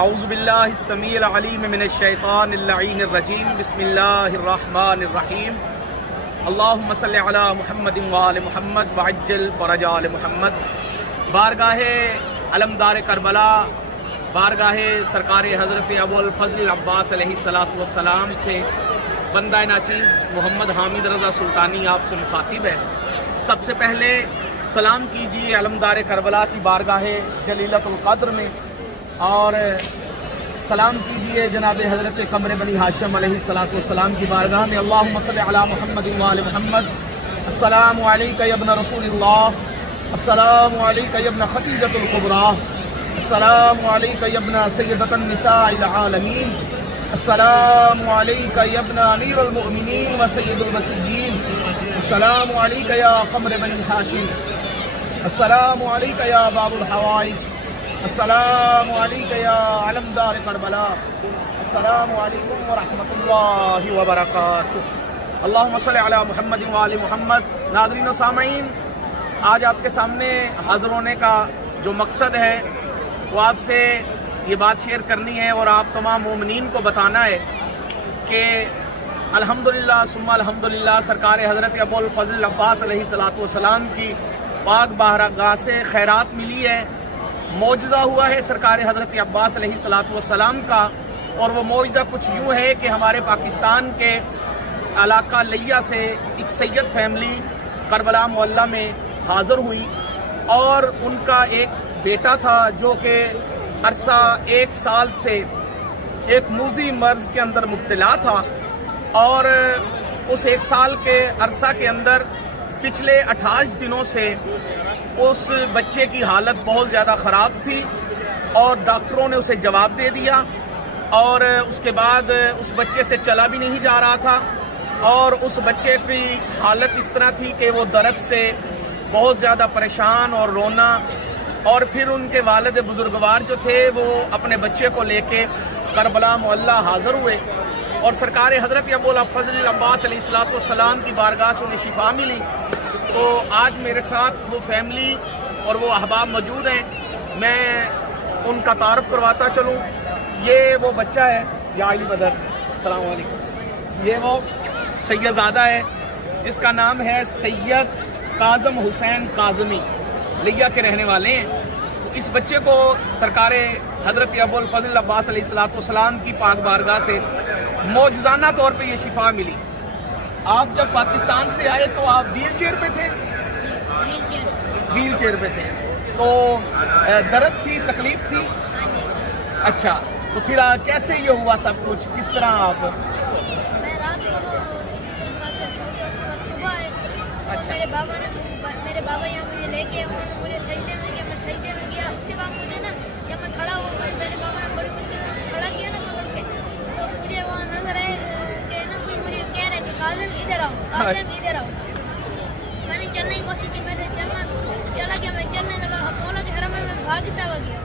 اعوذ باللہ السمیع العلیم من الشیطان اللعین الرجیم بسم اللہ الرحمن الرحیم اللہم صلی علی محمد وآل محمد وعجل فرج آل محمد۔ بارگاہ علمدار کربلا، بارگاہ سرکار حضرت ابو الفضل عباس علیہ السلام سے بندہ ناچیز محمد حامد رضا سلطانی آپ سے مخاطب ہے۔ سب سے پہلے سلام کیجیے علمدار کربلا کی بارگاہ جلیلۃ القدر میں، اور سلام کیجیے جناب حضرت قمر بنی ہاشم علیہ السلام کی بارگاہ میں۔ اللہم صلی علی محمد وآل محمد۔ السلام علیکہ یا ابن رسول اللہ، السلام علیکہ یا ابن خدیجۃ الکبریٰ، السلام علیکہ یا ابن سیدۃ النساء العالمین، السلام علیکہ یا ابن امیر المؤمنین و سید الوصیین، السلام علیکہ یا قمر بنی ہاشم، السلام علیکہ یا باب الحوائج، السلام علیکہ یا علمدار کربلا، السلام علیکم ورحمۃ اللہ وبرکاتہ۔ اللہم صلی علی محمد وآل محمد۔ ناظرین و سامعین، آج آپ کے سامنے حاضر ہونے کا جو مقصد ہے وہ آپ سے یہ بات شیئر کرنی ہے اور آپ تمام مومنین کو بتانا ہے کہ الحمدللہ ثم الحمدللہ سرکار حضرت ابو الفضل عباس علیہ السلام کی پاک بارگاہ سے خیرات ملی ہے، معجزہ ہوا ہے سرکار حضرت عباس علیہ السلام کا، اور وہ معجزہ کچھ یوں ہے کہ ہمارے پاکستان کے علاقہ لیا سے ایک سید فیملی کربلا محلہ میں حاضر ہوئی، اور ان کا ایک بیٹا تھا جو کہ عرصہ 1 سال سے ایک موذی مرض کے اندر مبتلا تھا، اور اس 1 سال کے عرصہ کے اندر پچھلے 28 دنوں سے اس بچے کی حالت بہت زیادہ خراب تھی، اور ڈاکٹروں نے اسے جواب دے دیا، اور اس کے بعد اس بچے سے چلا بھی نہیں جا رہا تھا، اور اس بچے کی حالت اس طرح تھی کہ وہ درد سے بہت زیادہ پریشان اور رونا، اور پھر ان کے والد بزرگوار جو تھے وہ اپنے بچے کو لے کے کربلا محلہ حاضر ہوئے، اور سرکار حضرت ابو الفضل عباس علیہ السلام کی بارگاہ سے انہیں شفا ملی۔ تو آج میرے ساتھ وہ فیملی اور وہ احباب موجود ہیں، میں ان کا تعارف کرواتا چلوں۔ یہ وہ بچہ ہے یا علی بدر، السلام علیکم، یہ وہ سید زادہ ہے جس کا نام ہے سید کاظم حسین کاظمی، لیا کے رہنے والے ہیں۔ تو اس بچے کو سرکار حضرت ابو الفضل عباس علیہ السلام کی پاک بارگاہ سے معجزانہ طور پہ یہ شفا ملی۔ آپ جب پاکستان سے آئے تو آپ ویل چیئر پہ تھے؟ ویل چیئر پہ تھے، تو درد تھی، تکلیف تھی؟ اچھا، تو پھر کیسے یہ ہوا سب کچھ، کس طرح آپ؟ میں رات کو صبح آئے، میرے بابا یہاں مجھے لے کے انہوں نے مجھے سجدے میں کیا، میں سجدے میں گیا، اس کے بعد مجھے نا جب میں کھڑا ہوا میرے بابا نے بڑی مشکل کھڑا کیا نا پکڑ کے، تو مجھے وہاں نظر آئے کہ نا کوئی مجھے کہہ رہے کہ کاظم ادھر آؤ، کاظم ادھر آؤ۔ میں نے چلنے کی کوشش کی، میں نے چلا گیا، میں چلنے لگا، اب مولا کے حرم میں بھاگتا ہوا گیا۔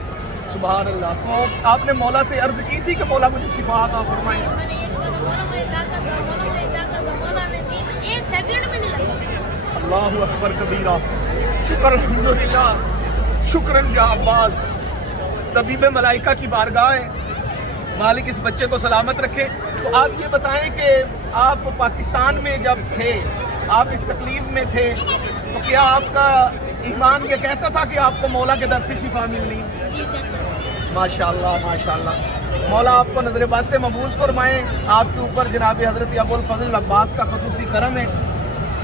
سبحان اللہ۔ تو آپ نے مولا سے عرض کی تھی کہ مولا مجھے شفا عطا فرمائے؟ میں نے یہ بھی کہا تھا مولا مجھے طاقت دو، مولا مجھے طاقت دو، مولا نے دی، 1 سیکنڈ میں نہیں لگا۔ اللہ اکبر کبیرہ، شکر الحمدللہ، شکرن یا عباس۔ طبیب ملائکہ کی بارگاہ ہے، مالک اس بچے کو سلامت رکھے۔ تو آپ یہ بتائیں کہ آپ پاکستان میں جب تھے، آپ اس تکلیف میں تھے، تو کیا آپ کا ایمان یہ کہتا تھا کہ آپ کو مولا کے در سے شفا ملنی؟ جی کہتا ہوں۔ ماشاءاللہ ماشاءاللہ، مولا آپ کو نظر باد سے محفوظ فرمائیں۔ آپ کے اوپر جناب حضرت ابو الفضل عباس کا خصوصی کرم ہے۔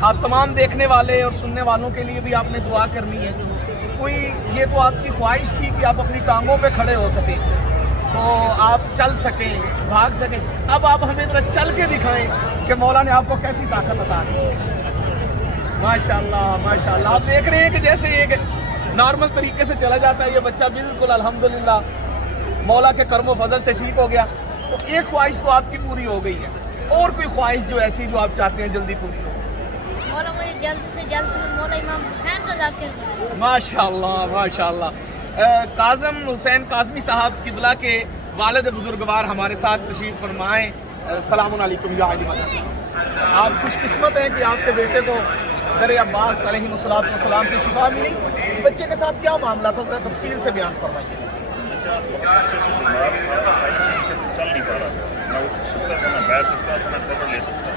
آپ تمام دیکھنے والے اور سننے والوں کے لیے بھی آپ نے دعا کرنی ہے۔ کوئی یہ تو آپ کی خواہش تھی کہ آپ اپنی ٹانگوں پہ کھڑے ہو سکیں، تو آپ چل سکیں، بھاگ سکیں۔ اب آپ ہمیں ذرا چل کے دکھائیں کہ مولا نے آپ کو کیسی طاقت عطا کی۔ ماشاءاللہ ماشاءاللہ، آپ دیکھ رہے ہیں کہ جیسے ایک نارمل طریقے سے چلا جاتا ہے یہ بچہ، بالکل الحمدللہ مولا کے کرم و فضل سے ٹھیک ہو گیا۔ تو ایک خواہش تو آپ کی پوری ہو گئی ہے، اور کوئی خواہش جو ایسی جو آپ چاہتے ہیں جلدی پوری ہو؟ مولا مجھے جلد سے جلد مولا امام حسین کا ذاکر بنا۔ ماشاءاللہ ماشاءاللہ۔ کاظم حسین کاظمی صاحب قبلہ کے والد بزرگوار ہمارے ساتھ تشریف فرمائیں۔ السلام علیکم یا علی مدد۔ آپ خوش قسمت ہیں کہ آپ کے بیٹے کو در عباس علیہ السلام سے شفا ملی۔ اس بچے کے ساتھ کیا معاملہ تھا، ذرا تفصیل سے بیان فرمائیے۔ बैठ सकता हूँ, अपना खबर ले सकता हूँ।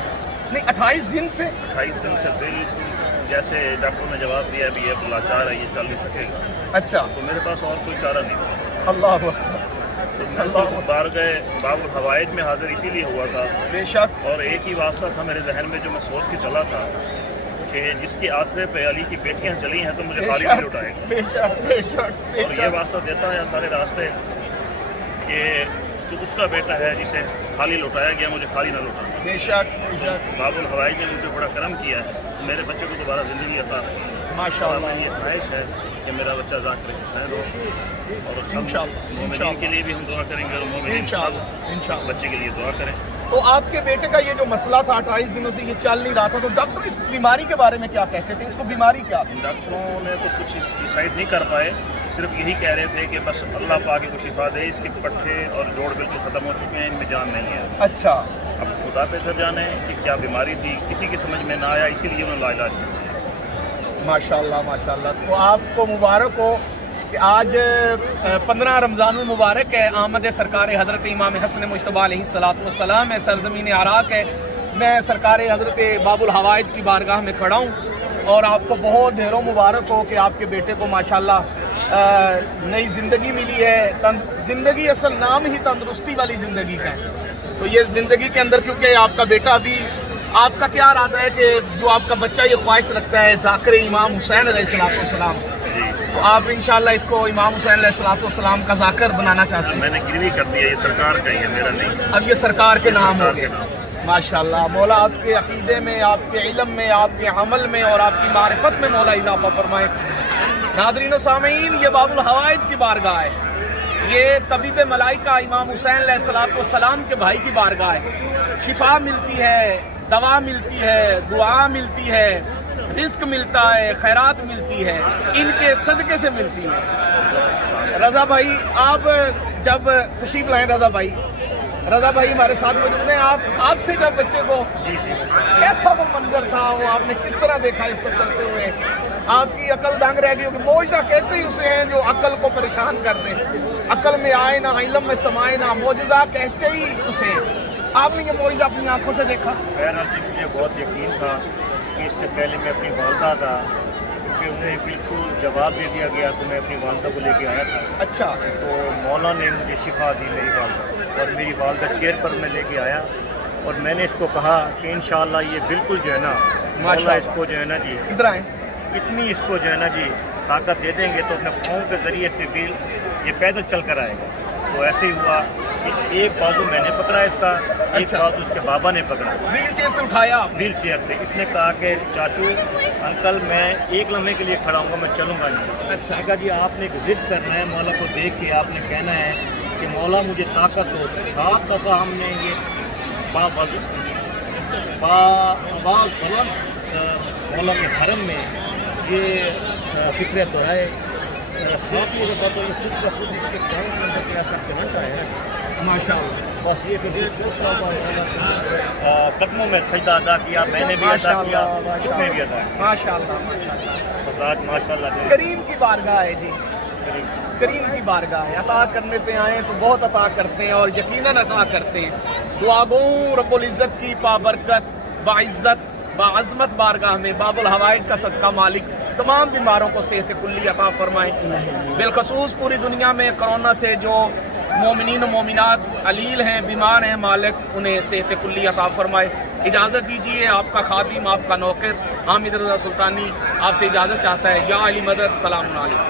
नहीं 28 दिन से 28 दिन से बिल्कुल जैसे डॉक्टर ने जवाब दिया भी ये लाचार है, ये चल नहीं सकेगा, अच्छा तो मेरे पास और कोई चारा नहीं था। अल्लाह तो मैं अल्लाह बार गए बाबुल हवाइज में हाजिर इसीलिए हुआ था, बेशक और एक ही वास्ता था मेरे जहन में जो मैं सोच के चला था कि जिसके आसरे पे अली की बेटियां चली हैं तो मुझे खाली नहीं लौटाएगा। बेशक बेशक और ये बेशक वास्ता देता है सारे रास्ते कि तो उसका बेटा है जिसे खाली लौटाया गया, मुझे खाली ना लौटाना। बेशक बेशक बाबुल हवाई ने मुझे बड़ा करम किया है, मेरे बच्चे को दोबारा ज़िंदगी अता है। और माशाअल्लाह मेरी ये ख्वाहिश है कि मेरा बच्चा ज़ाकिर हुसैन हो, और सब इंशाअल्लाह, मोमिनीन के लिए भी हम दुआ करेंगे, और मोमिनीन इंशाअल्लाह, सब इंशाअल्लाह। बच्चे के लिए दुआ करें। तो आपके बेटे का ये जो मसला था 28 दिनों से ये चल नहीं रहा था, तो डॉक्टर इस बीमारी के बारे में क्या कहते थे, इसको बीमारी क्या थी? डॉक्टरों ने तो कुछ डिसाइड नहीं कर पाए, सिर्फ यही कह रहे थे कि बस अल्लाह पाक को शिफा दे, इसके पट्टे और जोड़ बिल्कुल ख़त्म हो चुके हैं, इनमें जान नहीं है। अच्छा अब खुदा पे सर जाने कि क्या बीमारी थी, किसी की समझ में ना आया, इसीलिए उन्होंने लाइलाज किया। माशाल्लाह माशाल्लाह। तो आपको मुबारक हो कि आज 15 रमज़ानुल मुबारक है, आमद सरकार हज़रत इमाम हसन मुज्तबा अलैहिस्सलाम है, सरज़मीन अराक है। मैं सरकार हज़रत बाबुल हवाइज की बारगाह में खड़ा हूँ, और आपको बहुत ढेरों मुबारक हो कि आपके बेटे को माशाल्लाह नई ज़िंदगी मिली है। ज़िंदगी असल नाम ही तंदुरुस्ती वाली ज़िंदगी का है, तो ये ज़िंदगी के अंदर क्योंकि आपका बेटा भी, आपका क्या इरादा है कि जो आपका बच्चा ये ख्वाहिश रखता है ज़ाकिर इमाम हुसैन अलैहिस्सलाम, तो आप इंशाल्लाह इसको इमाम हुसैन अलैहिस्सलाम का ज़ाकिर बनाना चाहते हैं? मैंने गिरवी कर दिया, ये सरकार का ही है, मेरा नहीं। अब ये सरकार के नाम हो सरकार गए। के नाम। माशाल्लाह, मौला आपके अकीदे में, आपके इल्म में, आपके अमल में और आपकी मारिफत में मौला इजाफा फरमाए। नादरीन व सामीन, ये बाबुल हवाइज की बारगाह है, ये तबीब मलाइका इमाम हुसैन अलैहिस्सलाम के भाई की बारगाह है। शिफा मिलती है, दवा मिलती है, दुआ मिलती है, रिस्क मिलता है, खैरात मिलती है, इनके सदक़े से मिलती है। रज़ा भाई, आप जब तशरीफ़ लाएं, रज़ा भाई हमारे साथ मौजूद हैं। आप साथ थे जब बच्चे को, कैसा वो मंजर था, वो आपने किस तरह देखा इसको चलते हुए? आपकी अकल दंग रह गई होगी। मौजज़ा कहते ही उसे हैं जो अकल को परेशान कर दे, अकल में आए ना, इल्म में समाए ना, मौजज़ा कहते ही उसे। आपने ये मौजज़ा अपनी आंखों से देखा? बहरहाल जी, मुझे बहुत यकीन था कि इससे पहले मैं अपनी वालदा का, क्योंकि उन्हें बिल्कुल जवाब दे दिया गया, तो मैं अपनी वालदा को लेके आया था। अच्छा, तो मौला ने मुझे शिफा दी मेरी वालदा, और मेरी वालदा चेयर पर मैं लेके आया, और मैंने इसको कहा कि इंशाअल्लाह ये बिल्कुल जो है ना, मौला इसको जो है ना जी, इधर आए। इतनी इसको जो है ना जी ताकत दे देंगे तो अपने पाँव के ज़रिए से भी ये पैदल चल कर आएगा। तो ऐसे ही हुआ कि एक बाजू मैंने पकड़ा इसका, एक अच्छा। बाजू उसके बाबा ने पकड़ा, व्हील चेयर से उठाया आपने? व्हील चेयर से। इसने कहा कि चाचू अंकल मैं एक लम्हे के लिए खड़ा हूँगा, मैं चलूँगा नहीं। अच्छा। मैंने कहा जी आपने एक ज़िद करना है, मौला को देख के आपने कहना है कि मौला मुझे ताकत दो। 7 दफ़ा हमने ये आवाज़ बुलंद मौला के हरम में ये फिक्र दोहराए। 7वीं दफ़ा तो ये खुद का खुद इसके पैरों के अंदर ऐसा करंट आया, माशाअल्लाह। बस ये कि कदमों में सजदा अदा किया, मैंने भी अदा किया, इसने भी अदा किया। माशाअल्लाह माशाअल्लाह। बस आज माशाअल्लाह करीम की बारगाह है जी, करीम की बारगाह है। अता करने पे आए तो बहुत अता करते हैं, और यकीनन अता करते हैं। दुआ गो रब्बुल इज़्ज़त की बाबरकत, बाइज़्ज़त, बाअज़मत बारगाह में बाबुल हवाइज का सदका मालिक तमाम बीमारों को सेहत कुल्ली अता फरमाए। बिलखसूस पूरी दुनिया में कोरोना से जो मोमिनीन और मोमिनात अलील हैं, बीमार हैं, मालिक उन्हें सेहत कुल्ली अता फरमाए। इजाज़त दीजिए, आपका खादिम, आपका नौकर हामिद रज़ा सुल्तानी आपसे इजाज़त चाहता है। या अली मदद, सलाम अलैकुम।